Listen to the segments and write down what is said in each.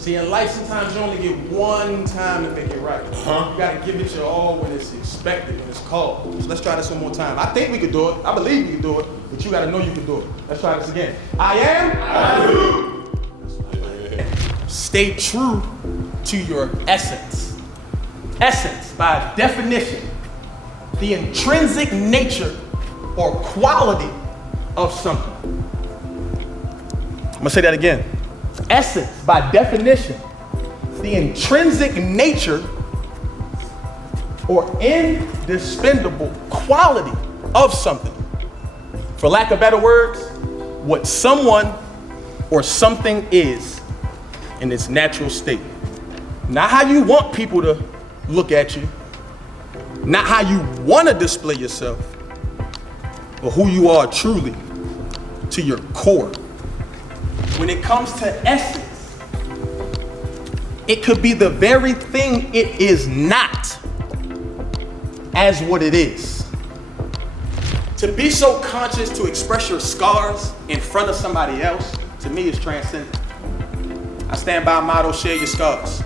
See, in life, sometimes you only get one time to make it right. You gotta give it your all when it's expected, when it's called. So let's try this one more time. I think we can do it. I believe we can do it, but you gotta know you can do it. Let's try this again. I am. I do. Stay true to your essence. Essence, by definition, the intrinsic nature or quality of something. I'm gonna say that again. Essence, by definition, the intrinsic nature or indispensable quality of something. For lack of better words, what someone or something is in its natural state. Not how you want people to look at you, not how you want to display yourself, but who you are truly to your core. When it comes to essence, it could be the very thing it is not as what it is. To be so conscious to express your scars in front of somebody else, to me, is transcendent. I stand by a motto, share your scars.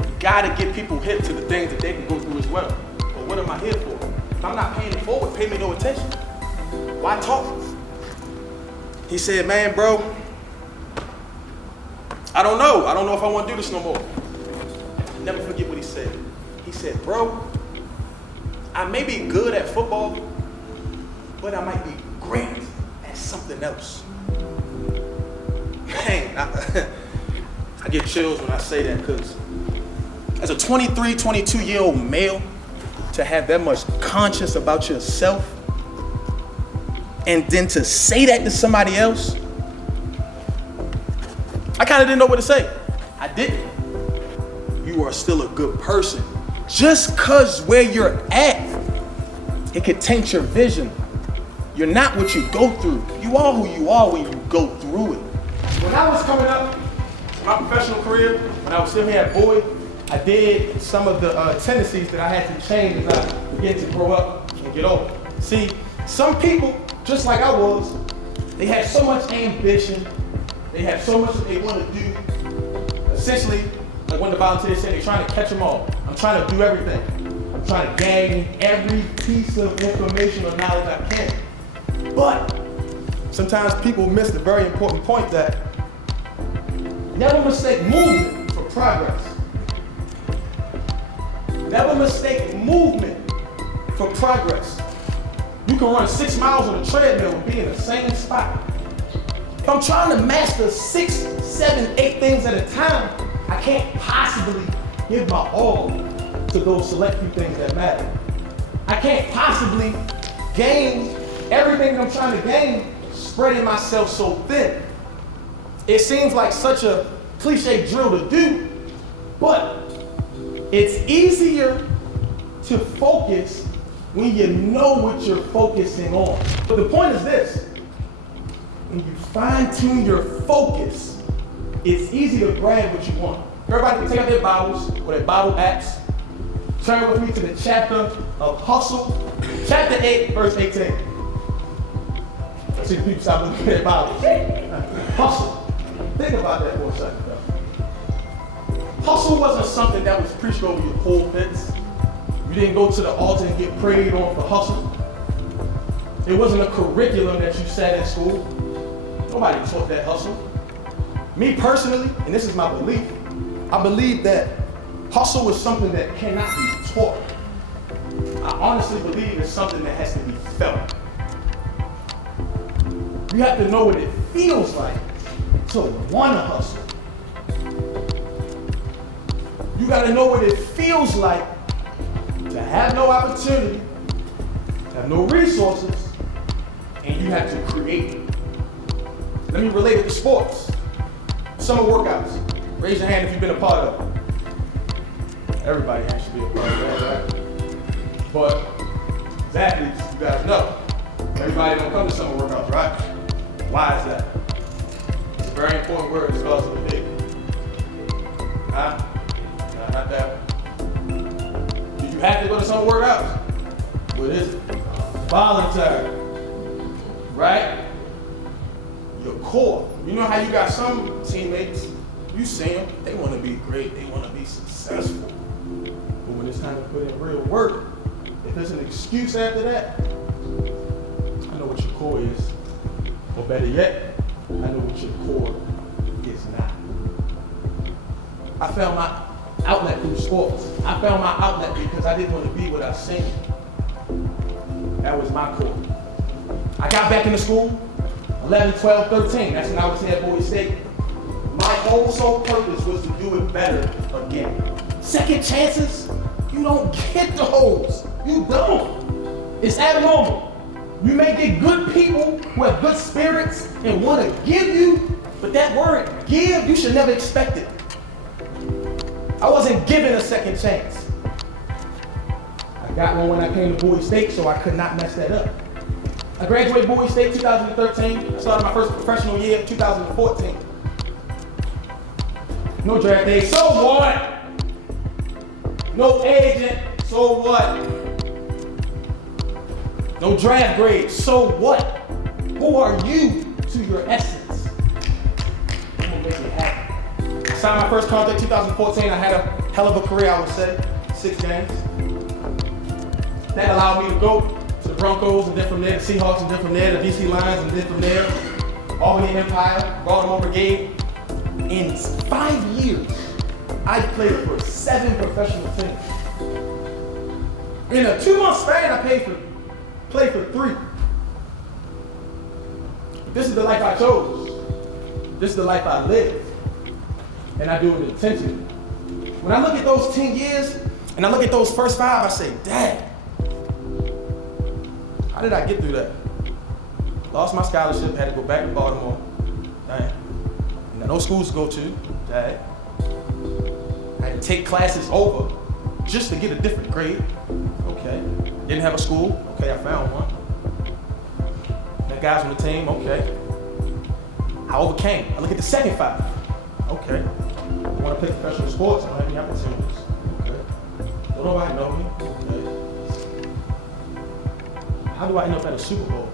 You gotta get people hip to the things that they can go through as well. But what am I here for? If I'm not paying it forward, pay me no attention. Why talk? He said, man, bro, I don't know if I want to do this no more. I'll never forget what he said. He said, bro, I may be good at football, but I might be great at something else. Man, I get chills when I say that, because as a 23, 22-year-old male, to have that much conscience about yourself, and then to say that to somebody else, I kind of didn't know what to say. I didn't. You are still a good person. Just because where you're at, it could taint your vision. You're not what you go through. You are who you are when you go through it. When I was coming up in my professional career, when I was still here at Bowie, I did some of the tendencies that I had to change as I began to grow up and get older. See, some people, just like I was, they had so much ambition, they had so much that they want to do. Essentially, like when the volunteers said, they're trying to catch them all. I'm trying to do everything. I'm trying to gain every piece of information or knowledge I can. But sometimes people miss the very important point that never mistake movement for progress. Never mistake movement for progress. You can run 6 miles on a treadmill and be in the same spot. If I'm trying to master 6, 7, 8 things at a time, I can't possibly give my all to those select few things that matter. I can't possibly gain everything that I'm trying to gain, spreading myself so thin. It seems like such a cliche drill to do, but it's easier to focus when you know what you're focusing on. But the point is this: when you fine-tune your focus, it's easy to grab what you want. Everybody can take out their Bibles or their Bible apps. Turn with me to the chapter of Hustle, chapter 8, verse 18. I see the people stop looking at their Bibles. Hustle. Think about that for a second, though. Hustle wasn't something that was preached over your pulpits. You didn't go to the altar and get prayed on for hustle. It wasn't a curriculum that you sat in school. Nobody taught that hustle. Me personally, and this is my belief, I believe that hustle is something that cannot be taught. I honestly believe it's something that has to be felt. You have to know what it feels like to want to hustle. You got to know what it feels like to have no opportunity, have no resources, and you have to create it. Let me relate it to sports. Summer workouts. Raise your hand if you've been a part of it. Everybody has to be a part of that, right? But as athletes, you guys know, everybody don't come to summer workouts, right? Why is that? It's a very important word. It starts with a big. Huh? No, not that one. Do you have to go to summer workouts? What is it? Voluntary. Right? Your core. You know how you got some teammates, You see them, they want to be great, they want to be successful. But when it's time to put in real work, if there's an excuse after that, I know what your core is. Or better yet, I know what your core is not. I found my outlet through sports. I found my outlet because I didn't want to be what I seen. That was my core. I got back into school, 11, 12, 13. That's when I was here at Bowie State. My whole sole purpose was to do it better again. Second chances, you don't get those. You don't. It's abnormal. You may get good people who have good spirits and want to give you, but that word give, you should never expect it. I wasn't given a second chance. I got one when I came to Bowie State, so I could not mess that up. I graduated Bowie State 2013. I started my first professional year 2014. No draft day, so what? No agent, so what? No draft grade, so what? Who are you to your essence? I'm gonna make it happen. I signed my first contract 2014. I had a hell of a career, I would say. 6 games. That allowed me to go to the Broncos, and then from there, the Seahawks, and then from there, the DC Lions, and then from there, Albany Empire, Baltimore Brigade. In 5 years, I played for 7 professional teams. In a 2-month span, I played for 3. This is the life I chose. This is the life I live. And I do it intentionally. When I look at those 10 years, and I look at those first 5, I say, Dad, how did I get through that? Lost my scholarship, had to go back to Baltimore. Dang. No schools to go to, Dad. I had to take classes over just to get a different grade. Okay. Didn't have a school. Okay, I found one. Met guys on the team. Okay. I overcame. I look at the second 5. Okay. I want to play professional sports. I don't have any opportunities. Okay. Don't nobody know me. Okay. How do I end up at a Super Bowl?